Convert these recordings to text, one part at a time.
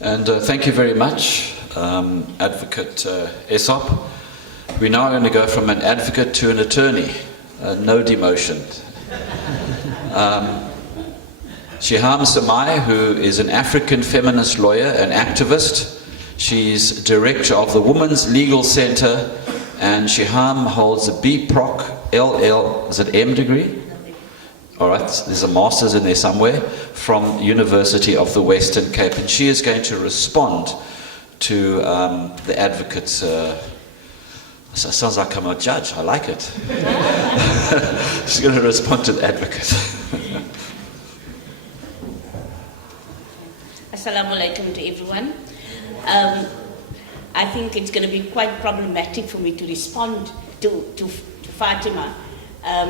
And thank you very much, Advocate Essop. We're now going to go from an advocate to an attorney. No demotion. Seehaam Samaai, who is an African feminist lawyer and activist. She's director of the Women's Legal Center, and Seehaam holds a BProc LL, is it M degree? All right, there's a master's in there somewhere from University of the Western Cape, and she is going to respond to the advocate's. Sounds like I'm a judge. I like it. She's going to respond to the advocate. Assalamu alaikum to everyone. I think it's going to be quite problematic for me to respond to Fatima.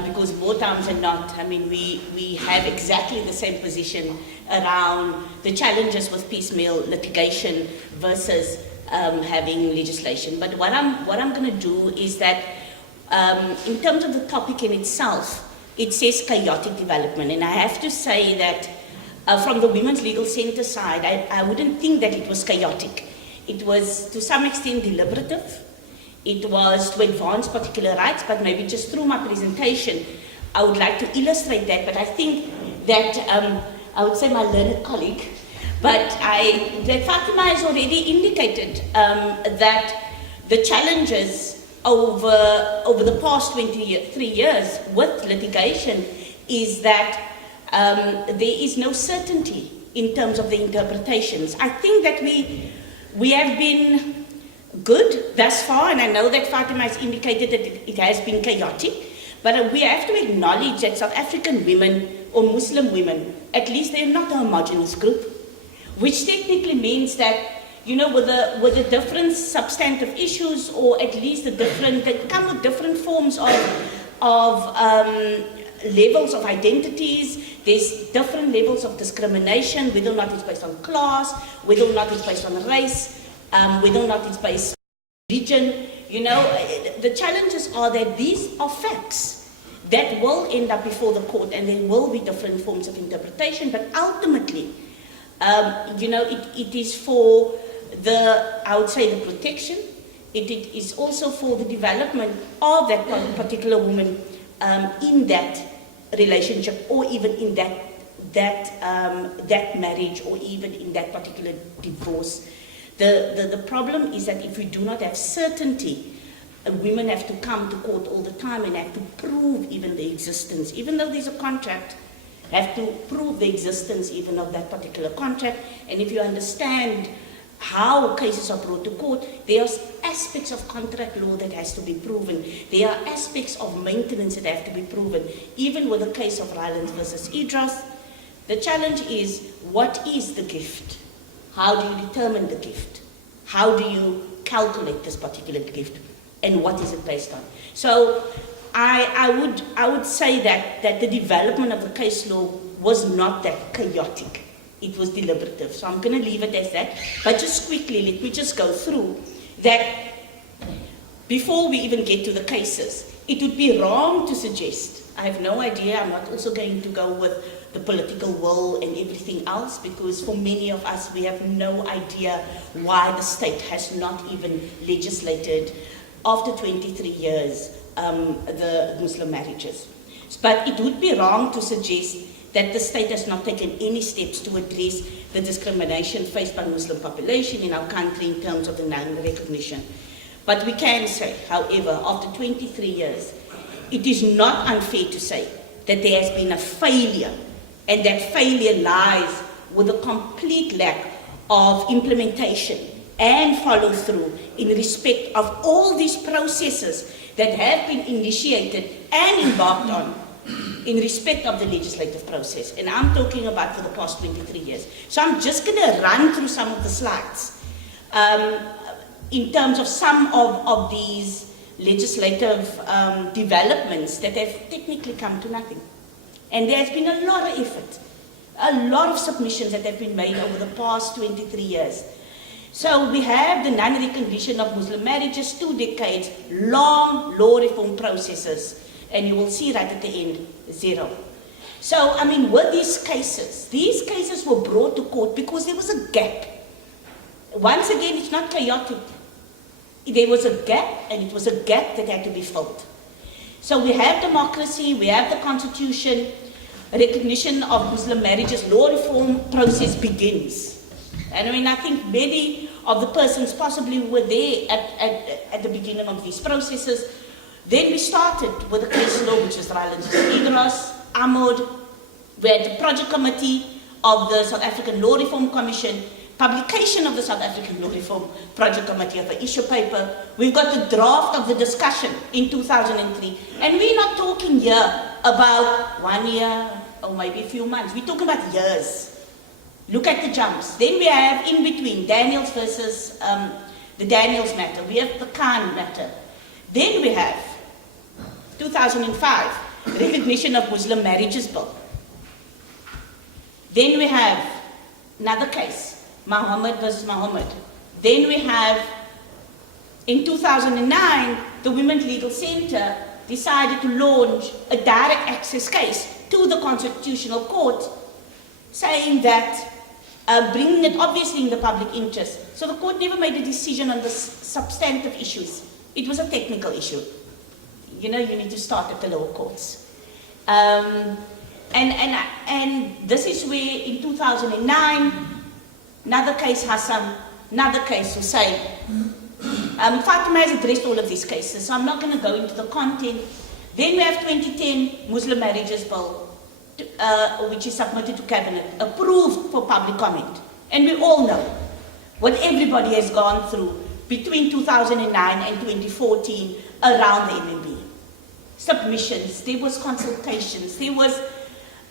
Because more times than not, I mean, we have exactly the same position around the challenges with piecemeal litigation versus having legislation. But what I'm going to do is that, in terms of the topic in itself, it says chaotic development, and I have to say that from the Women's Legal Center side, I wouldn't think that it was chaotic. It was to some extent deliberative. It was to advance particular rights, but maybe just through my presentation, I would like to illustrate that. But I think that, I would say my learned colleague, but that Fatima has already indicated that the challenges over the past 23 years with litigation is that there is no certainty in terms of the interpretations. I think that we have been good thus far, and I know that Fatima has indicated that it has been chaotic, but we have to acknowledge that South African women or Muslim women, at least they're not a homogeneous group, which technically means that, you know, with the different substantive issues, or at least they come with different forms of levels of identities. There's different levels of discrimination, whether or not it's based on class, whether or not it's based on race, whether or not it's based on religion. You know, the challenges are that these are facts that will end up before the court, and there will be different forms of interpretation, but ultimately, you know, it is for I would say the protection. It is also for the development of that particular woman in that relationship, or even in that marriage, or even in that particular divorce. The problem is that if we do not have certainty, women have to come to court all the time and have to prove even the existence, even though there's a contract, have to prove the existence even of that particular contract. And if you understand how cases are brought to court, there are aspects of contract law that has to be proven. There are aspects of maintenance that have to be proven. Even with the case of Rylands versus Idris, the challenge is, what is the gift? How do you determine the gift? How do you calculate this particular gift? And what is it based on? So I would say that the development of the case law was not that chaotic. It was deliberative. So I'm going to leave it as that. But just quickly, let me just go through that. Before we even get to the cases, it would be wrong to suggest, I have no idea, I'm not also going to go with the political will and everything else, because for many of us, we have no idea why the state has not even legislated, after 23 years, the Muslim marriages. But it would be wrong to suggest that the state has not taken any steps to address the discrimination faced by the Muslim population in our country in terms of the non-recognition. But we can say, however, after 23 years, it is not unfair to say that there has been a failure, and that failure lies with a complete lack of implementation and follow-through in respect of all these processes that have been initiated and embarked on in respect of the legislative process. And I'm talking about for the past 23 years. So I'm just going to run through some of the slides in terms of some of these legislative developments that have technically come to nothing. And there has been a lot of effort, a lot of submissions that have been made over the past 23 years. So we have the non-recognition of Muslim marriages, 2 decades, long law reform processes, and you will see right at the end, 0. So, I mean, with these cases were brought to court because there was a gap once again, it's not chaotic. There was a gap, and it was a gap that had to be filled. So we have democracy, we have the constitution, recognition of Muslim marriages, law reform process begins. And I mean, I think many of the persons possibly were there at the beginning of these processes. Then we started with the case law, which is Rylands Idros, Ahmad. We had the project committee of the South African Law Reform Commission, publication of the South African Law Reform Project Committee of the issue paper. We've got the draft of the discussion in 2003. And we're not talking here about 1 year or maybe a few months. We're talking about years. Look at the jumps. Then we have in between Daniels versus the Daniels matter. We have the Khan matter. Then we have 2005, recognition of Muslim marriages bill. Then we have another case, Muhammad versus Muhammad. Then we have, in 2009, the Women's Legal Center decided to launch a direct access case to the Constitutional Court, saying that, bringing it obviously in the public interest. So the court never made a decision on the substantive issues. It was a technical issue. You know, you need to start at the lower courts. And this is where in 2009, another case Hassan, another case Hussein. Fatima has addressed all of these cases, so I'm not going to go into the content. Then we have 2010 Muslim marriages bill, which is submitted to cabinet, approved for public comment. And we all know what everybody has gone through between 2009 and 2014 around the MMB. Submissions, there was consultations, there was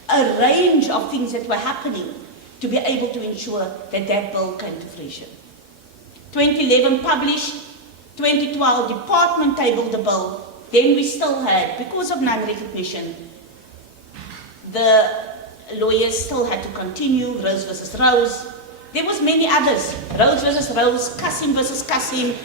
a range of things that were happening to be able to ensure that that bill came to fruition. 2011 published, 2012 department tabled the bill, then we still had, because of non-recognition, the lawyers still had to continue, Rose versus Rose. There was many others, Rose versus Rose, Qasim versus Qasim,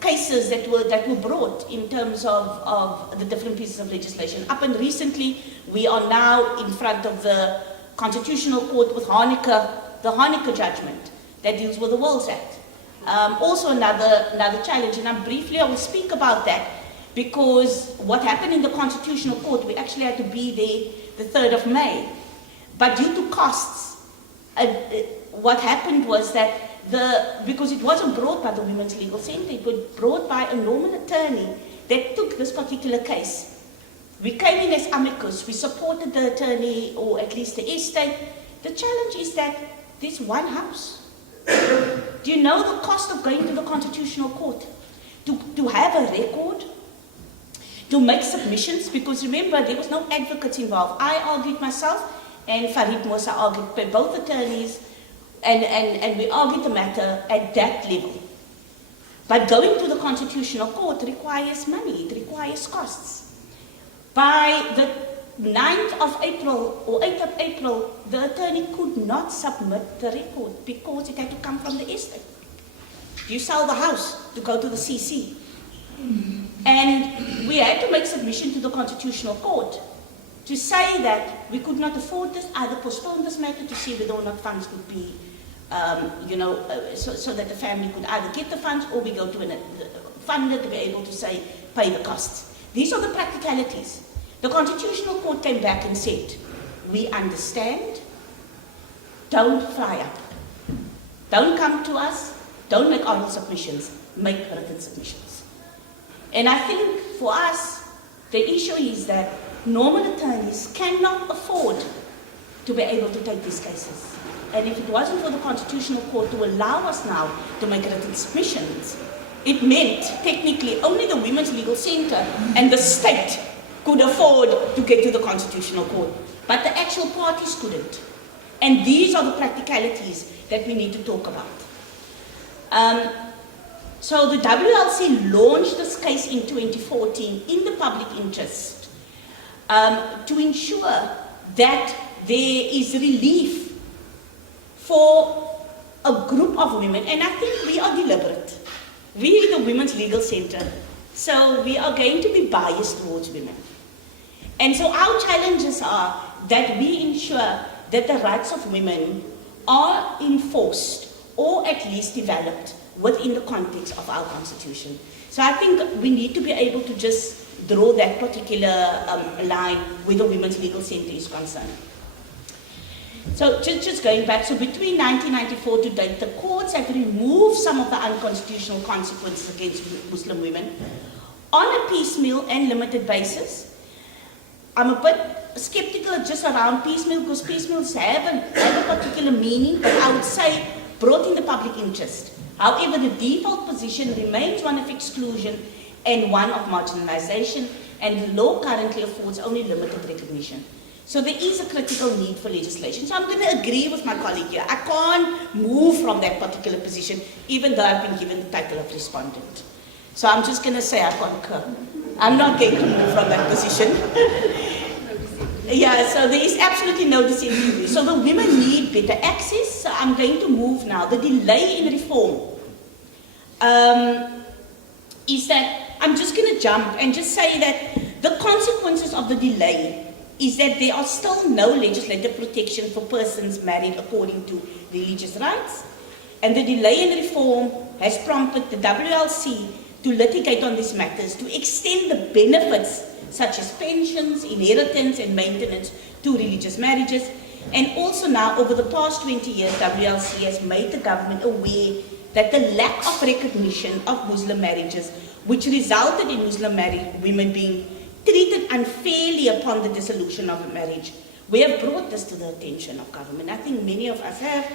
cases that were brought in terms of the different pieces of legislation. Up and recently, we are now in front of the Constitutional Court with Hanukkah, the Hanukkah judgment that deals with the Wills Act. Also another challenge, and I will speak about that, because what happened in the Constitutional Court, we actually had to be there the 3rd of May. But due to costs, what happened was that because it wasn't brought by the Women's Legal Center, it was brought by a normal attorney that took this particular case. We came in as amicus, we supported the attorney, or at least the estate. The challenge is that there's one house. Do you know the cost of going to the Constitutional Court? To have a record, to make submissions, because remember, there was no advocates involved. I argued myself, and Farid Musa argued, both attorneys, and we argued the matter at that level. But going to the Constitutional Court requires money, it requires costs. By the 9th of April, or 8th of April, the attorney could not submit the record because it had to come from the estate. You sell the house to go to the CC. And we had to make submission to the Constitutional Court to say that we could not afford this, either postpone this matter to see whether or not funds would be, so that the family could either get the funds or we go to a funder to be able to say, pay the costs. These are the practicalities. The Constitutional Court came back and said, we understand, don't fly up. Don't come to us, don't make oral submissions, make written submissions. And I think for us, the issue is that normal attorneys cannot afford to be able to take these cases. And if it wasn't for the Constitutional Court to allow us now to make written submissions, it meant technically only the Women's Legal Center and the state could afford to get to the Constitutional Court, but the actual parties couldn't. And these are the practicalities that we need to talk about. So the WLC launched this case in 2014 in the public interest to ensure that there is relief for a group of women, and I think we are deliberate. We are the Women's Legal Center, so we are going to be biased towards women. And so our challenges are that we ensure that the rights of women are enforced or at least developed within the context of our constitution. So I think we need to be able to just draw that particular line where the Women's Legal Centre is concerned. So just going back, so between 1994 to date, the courts have removed some of the unconstitutional consequences against Muslim women on a piecemeal and limited basis. I'm a bit skeptical just around piecemeal because piecemeals have a particular meaning, but I would say brought in the public interest. However, the default position remains one of exclusion and one of marginalization, and the law currently affords only limited recognition. So there is a critical need for legislation. So I'm going to agree with my colleague here. I can't move from that particular position, even though I've been given the title of respondent. So I'm just going to say I concur. I'm not going to move from that position. Yeah, so there is absolutely no dissenting. So the women need better access. So I'm going to move now. The delay in reform is that I'm just going to jump and just say that the consequences of the delay is that there are still no legislative protection for persons married according to religious rights. And the delay in reform has prompted the WLC to litigate on these matters, to extend the benefits such as pensions, inheritance and maintenance to religious marriages. And also now, over the past 20 years, WLC has made the government aware that the lack of recognition of Muslim marriages, which resulted in Muslim married women being treated unfairly upon the dissolution of a marriage. We have brought this to the attention of government. I think many of us have,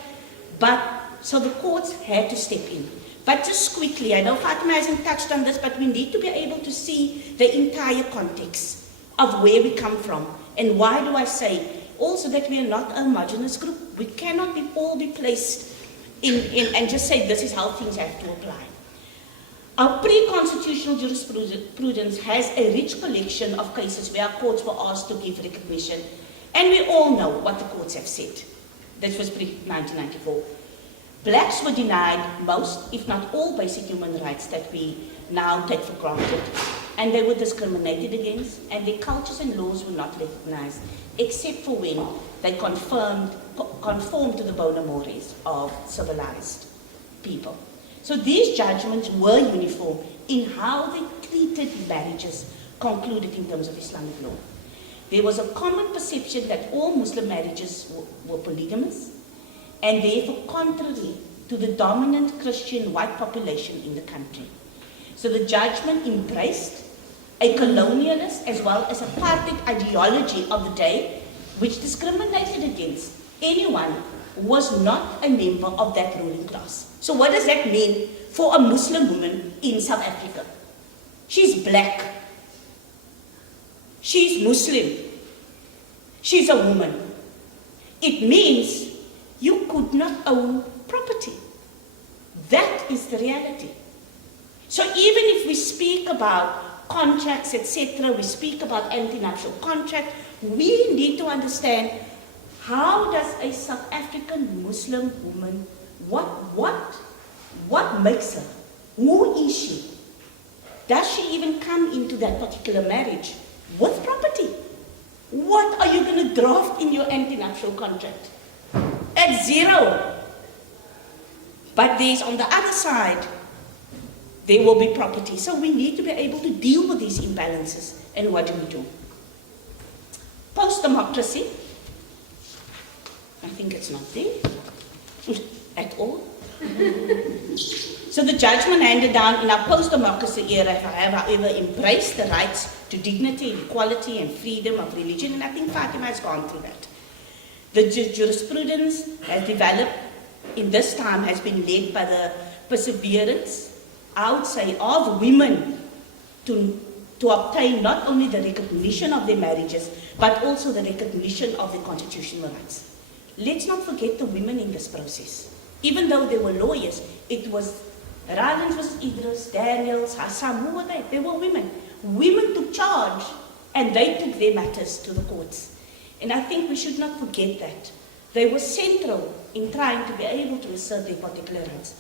but so the courts had to step in. But just quickly, I know Fatima hasn't touched on this, but we need to be able to see the entire context of where we come from. And why do I say? Also that we are not a homogeneous group. We cannot all be placed in and just say this is how things have to apply. Our pre-constitutional jurisprudence has a rich collection of cases where our courts were asked to give recognition. And we all know what the courts have said. This was pre-1994. Blacks were denied most, if not all, basic human rights that we now take for granted. And they were discriminated against, and their cultures and laws were not recognized, except for when they conformed to the bona mores of civilized people. So these judgments were uniform in how they treated marriages concluded in terms of Islamic law. There was a common perception that all Muslim marriages were polygamous and therefore contrary to the dominant Christian white population in the country. So the judgment embraced a colonialist as well as apartheid ideology of the day, which discriminated against anyone who was not a member of that ruling class. So what does that mean for a Muslim woman in South Africa? She's black. She's Muslim. She's a woman. It means you could not own property. That is the reality. So even if we speak about contracts, etc., we speak about anti-nuptial contract, we need to understand how does a South African Muslim woman, what makes her? Who is she? Does she even come into that particular marriage with property? What are you going to draft in your anti-nuptial contract? At zero. But there's on the other side, there will be property. So we need to be able to deal with these imbalances. And what do we do? Post-democracy. I think it's not there at all. So the judgment handed down in our post-democracy era have, however, embraced the rights to dignity, equality, and freedom of religion. And I think Fatima has gone through that. The jurisprudence has developed in this time has been led by the perseverance, I would say, of women to obtain not only the recognition of their marriages, but also the recognition of their constitutional rights. Let's not forget the women in this process. Even though they were lawyers, it was Ralens versus Idris, Daniels, Hassam, who were they? They were women. Women took charge and they took their matters to the courts. And I think we should not forget that. They were central in trying to be able to assert their particular rights.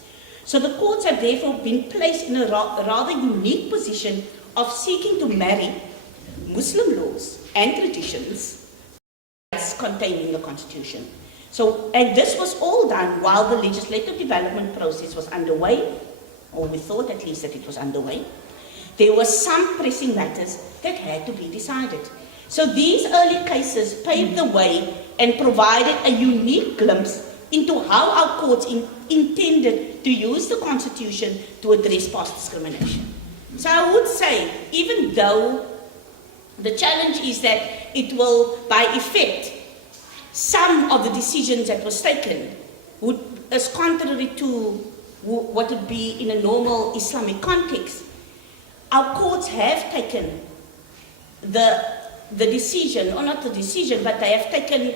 So the courts have therefore been placed in a rather unique position of seeking to marry Muslim laws and traditions contained in the Constitution. So, and this was all done while the legislative development process was underway, or we thought at least that it was underway. There were some pressing matters that had to be decided. So these early cases paved the way and provided a unique glimpse into how our courts intended to use the Constitution to address past discrimination. So I would say, even though the challenge is that it will, by effect, some of the decisions that was taken is contrary to what would be in a normal Islamic context. Our courts have taken the decision, or not the decision, but they have taken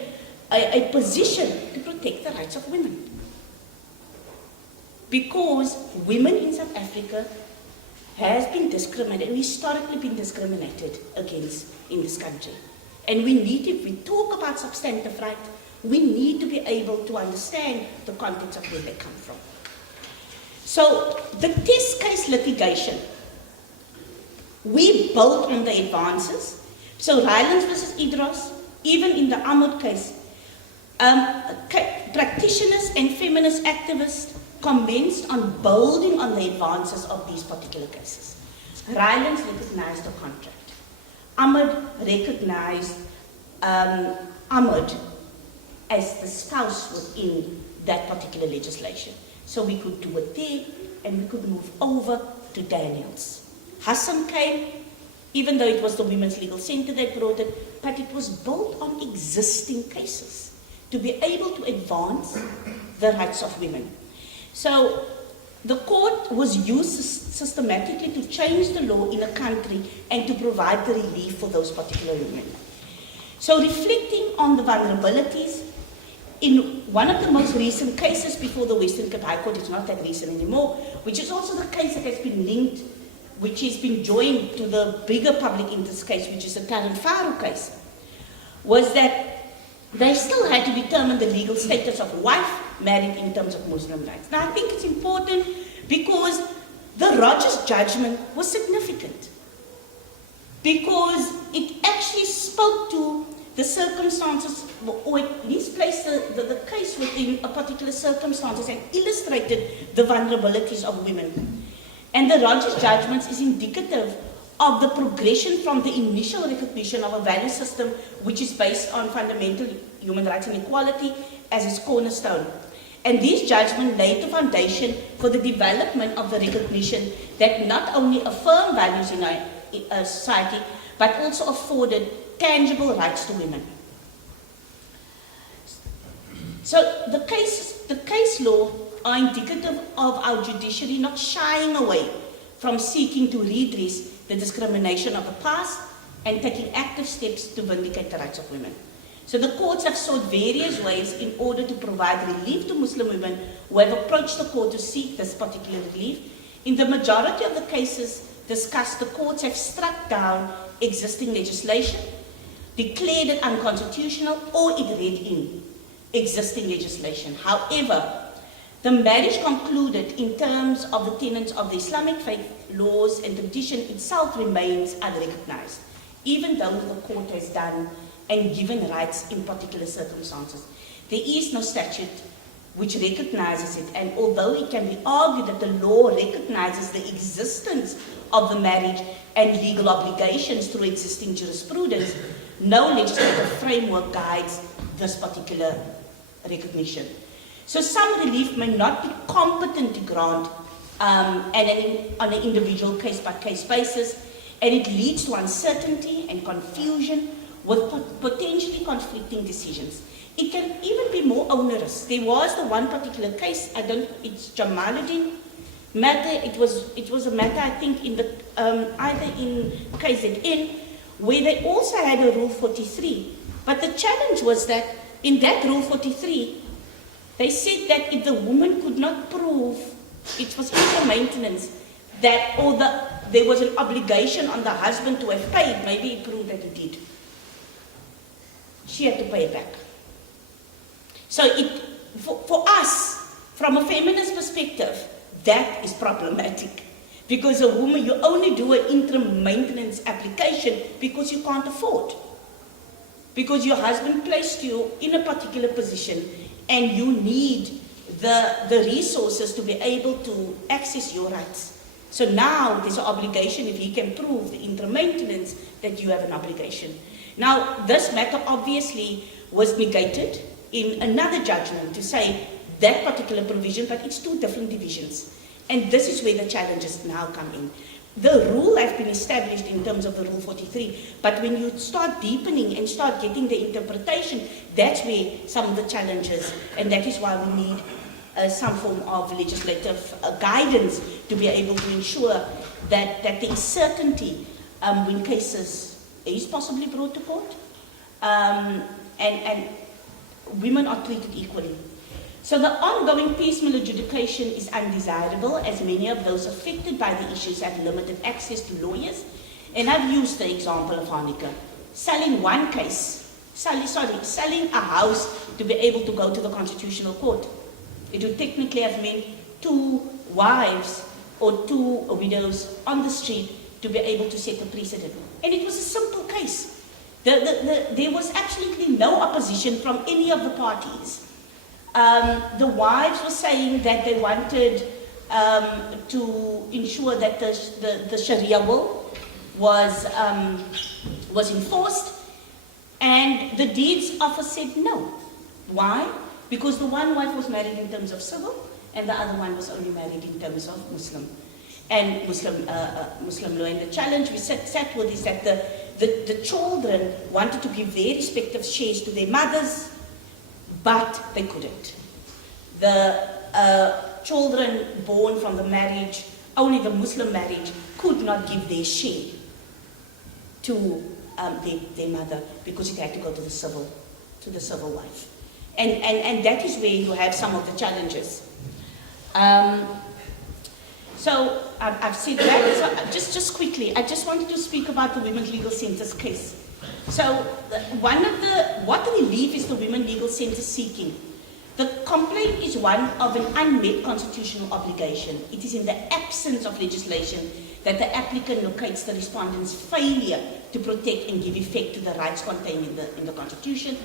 a position to protect the rights of women. Because women in South Africa has been discriminated, and historically been discriminated against in this country. And we need, if we talk about substantive right, we need to be able to understand the context of where they come from. So the test case litigation, we built on the advances. So Rylands versus Idros, even in the Ahmed case, practitioners and feminist activists commenced on building on the advances of these particular cases. Rylands recognized the contract. Ahmed recognized Ahmed as the spouse within that particular legislation. So we could do it there, and we could move over to Daniels. Hassan came, even though it was the Women's Legal Center that brought it, but it was built on existing cases to be able to advance the rights of women. So the court was used systematically to change the law in a country and to provide the relief for those particular women. So reflecting on the vulnerabilities, in one of the most recent cases before the Western Cape High Court, it's not that recent anymore, which is also the case that has been linked, which has been joined to the bigger public interest case, which is the Karen Farouk case, was that they still had to determine the legal status of a wife married in terms of Muslim rights. Now I think it's important because the Rogers judgment was significant, because it actually spoke to the circumstances, or at least placed the case within a particular circumstances and illustrated the vulnerabilities of women. And the Rogers judgment is indicative of the progression from the initial recognition of a value system which is based on fundamental human rights and equality as its cornerstone. And these judgments laid the foundation for the development of the recognition that not only affirmed values in our society, but also afforded tangible rights to women. So the case law are indicative of our judiciary not shying away from seeking to redress the discrimination of the past and taking active steps to vindicate the rights of women. So the courts have sought various ways in order to provide relief to Muslim women who have approached the court to seek this particular relief. In the majority of the cases discussed, the courts have struck down existing legislation, declared it unconstitutional, or it read in existing legislation. However, the marriage concluded in terms of the tenets of the Islamic faith, laws, and tradition itself remains unrecognized, even though the court has done and given rights in particular circumstances. There is no statute which recognizes it, and although it can be argued that the law recognizes the existence of the marriage and legal obligations through existing jurisprudence, no legislative framework guides this particular recognition. So some relief may not be competent to grant on an individual case-by-case basis, and it leads to uncertainty and confusion with potentially conflicting decisions. It can even be more onerous. There was the one particular case, it's Jamaluddin matter. It was a matter, I think, in the either in KZN, where they also had a Rule 43. But the challenge was that in that Rule 43, they said that if the woman could not prove it was extra maintenance, that there was an obligation on the husband to have paid, maybe he proved that he did. She had to pay it back. So for us, from a feminist perspective, that is problematic. Because a woman, you only do an interim maintenance application because you can't afford. Because your husband placed you in a particular position and you need the resources to be able to access your rights. So now there's an obligation, if he can prove the interim maintenance, that you have an obligation. Now, this matter obviously was negated in another judgment to say that particular provision, but it's two different divisions. And this is where the challenges now come in. The rule has been established in terms of the Rule 43, but when you start deepening and start getting the interpretation, that's where some of the challenges, and that is why we need some form of legislative guidance to be able to ensure that there is certainty when cases is possibly brought to court, and women are treated equally. So the ongoing piecemeal adjudication is undesirable, as many of those affected by the issues have limited access to lawyers. And I've used the example of Hanika. Selling one case, selling a house to be able to go to the Constitutional Court. It would technically have meant two wives or two widows on the street to be able to set a precedent. And it was a simple case. There was absolutely no opposition from any of the parties. The wives were saying that they wanted to ensure that the Sharia law was enforced, and the deeds office said no. Why? Because the one wife was married in terms of civil, and the other one was only married in terms of Muslim law. And the challenge we sat with is that the children wanted to give their respective shares to their mothers, but they couldn't. The children born from the marriage, only the Muslim marriage, could not give their share to their mother because it had to go to the civil wife. And that is where you have some of the challenges. So I've said that. So just quickly, I just wanted to speak about the Women's Legal Centre's case. So what relief is the Women Legal Centre seeking? The complaint is one of an unmet constitutional obligation. It is in the absence of legislation that the applicant locates the respondent's failure to protect and give effect to the rights contained in the Constitution.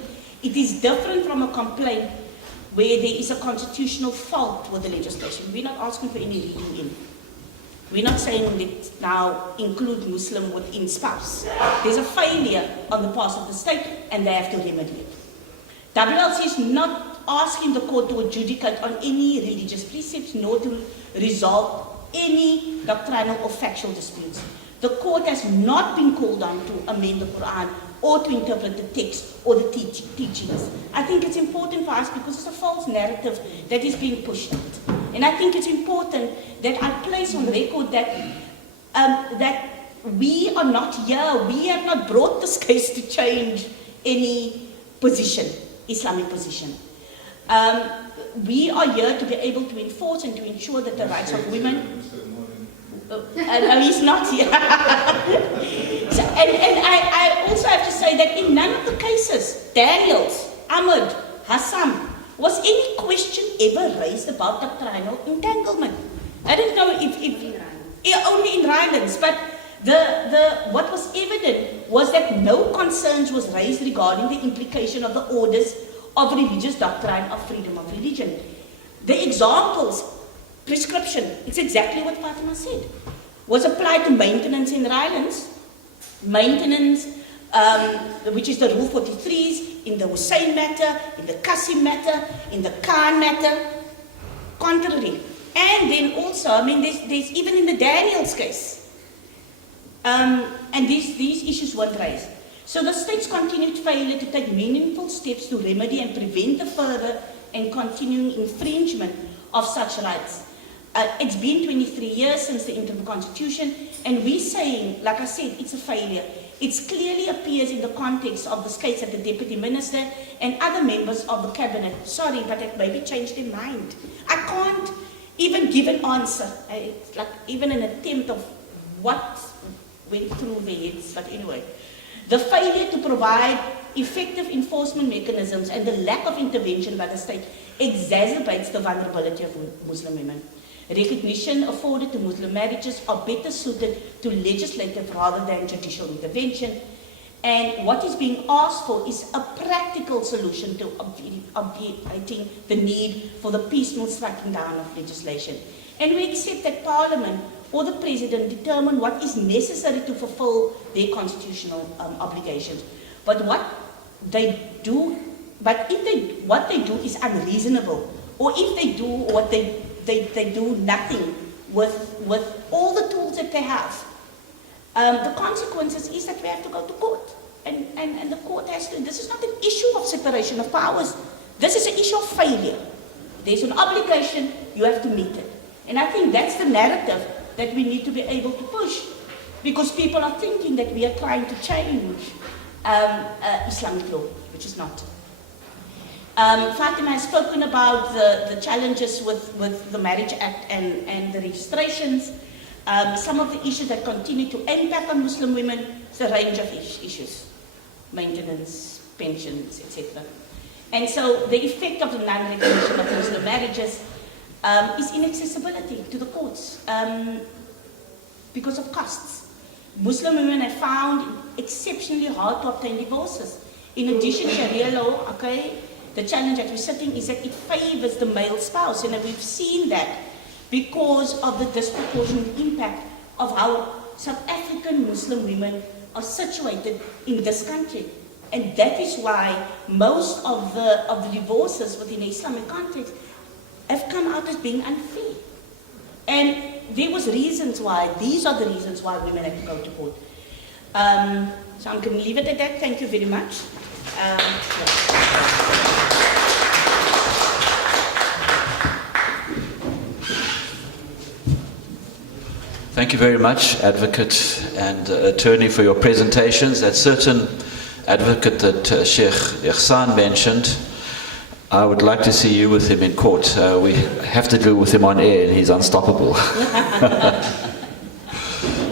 It is different from a complaint where there is a constitutional fault with the legislation. We're not asking for any reading in. We're not saying that now include Muslim within spouse. There's a failure on the part of the state and they have to remedy it. WLC is not asking the court to adjudicate on any religious precepts nor to resolve any doctrinal or factual disputes. The court has not been called on to amend the Quran or to interpret the text or the teachings. I think it's important for us because it's a false narrative that is being pushed out. And I think it's important that I place on record that we are not here, we have not brought this case to change any position, Islamic position. We are here to be able to enforce and to ensure that the rights of women... no, he's not here. So, and I also have to say that in none of the cases, Daniels, Ahmed, Hassan, was any question ever raised about doctrinal entanglement. I don't know if only in Rylands, but what was evident was that no concerns was raised regarding the implication of the orders of religious doctrine of freedom of religion. The examples, prescription, it's exactly what Fatima said, was applied to maintenance in Rylands, maintenance, which is the Rule 43s, in the Hussein matter, in the Qasim matter, in the Khan matter, contrary. And then also, I mean, there's even in the Daniels case, and these issues weren't raised. So the state's continued failure to take meaningful steps to remedy and prevent the further and continuing infringement of such rights. It's been 23 years since the interim constitution, and we're saying, like I said, it's a failure. It clearly appears in the context of this case that the Deputy Minister and other members of the Cabinet, sorry, but it maybe changed their mind. I can't even give an answer. It's like even an attempt of what went through their heads, but anyway. The failure to provide effective enforcement mechanisms and the lack of intervention by the state exacerbates the vulnerability of Muslim women. Recognition afforded to Muslim marriages are better suited to legislative rather than judicial intervention. And what is being asked for is a practical solution to obviating the need for the piecemeal striking down of legislation. And we accept that Parliament or the President determine what is necessary to fulfill their constitutional obligations. But what they do is unreasonable, or if they do what they do nothing with all the tools that they have, the consequences is that we have to go to court. And the court has to, this is not an issue of separation of powers. This is an issue of failure. There's an obligation, you have to meet it. And I think that's the narrative that we need to be able to push, because people are thinking that we are trying to change Islamic law, which is not. Fatima has spoken about the challenges with the Marriage Act and the registrations. Some of the issues that continue to impact on Muslim women is a range of issues. Maintenance, pensions, etc. And so the effect of the non-recognition of Muslim marriages is inaccessibility to the courts because of costs. Muslim women have found exceptionally hard to obtain divorces. In addition, Sharia law, the challenge that we're sitting is that it favors the male spouse, and we've seen that because of the disproportionate impact of how South African Muslim women are situated in this country. And that is why most of the divorces within the Islamic context have come out as being unfair. And there was reasons why, these are the reasons why women have to go to court. So I'm going to leave it at that. Thank you very much. Thank you very much, Advocate and Attorney, for your presentations. That certain advocate that Sheikh Ihsan mentioned, I would like to see you with him in court. We have to deal with him on air and he's unstoppable.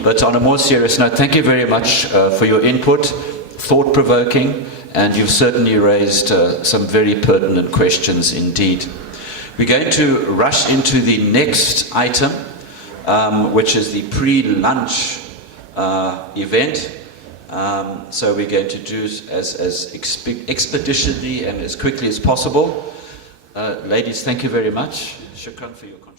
But on a more serious note, thank you very much for your input, thought-provoking, and you've certainly raised some very pertinent questions indeed. We're going to rush into the next item, which is the pre-lunch event. So we're going to do as expeditiously and as quickly as possible. Ladies, thank you very much. Shukran for your contribution.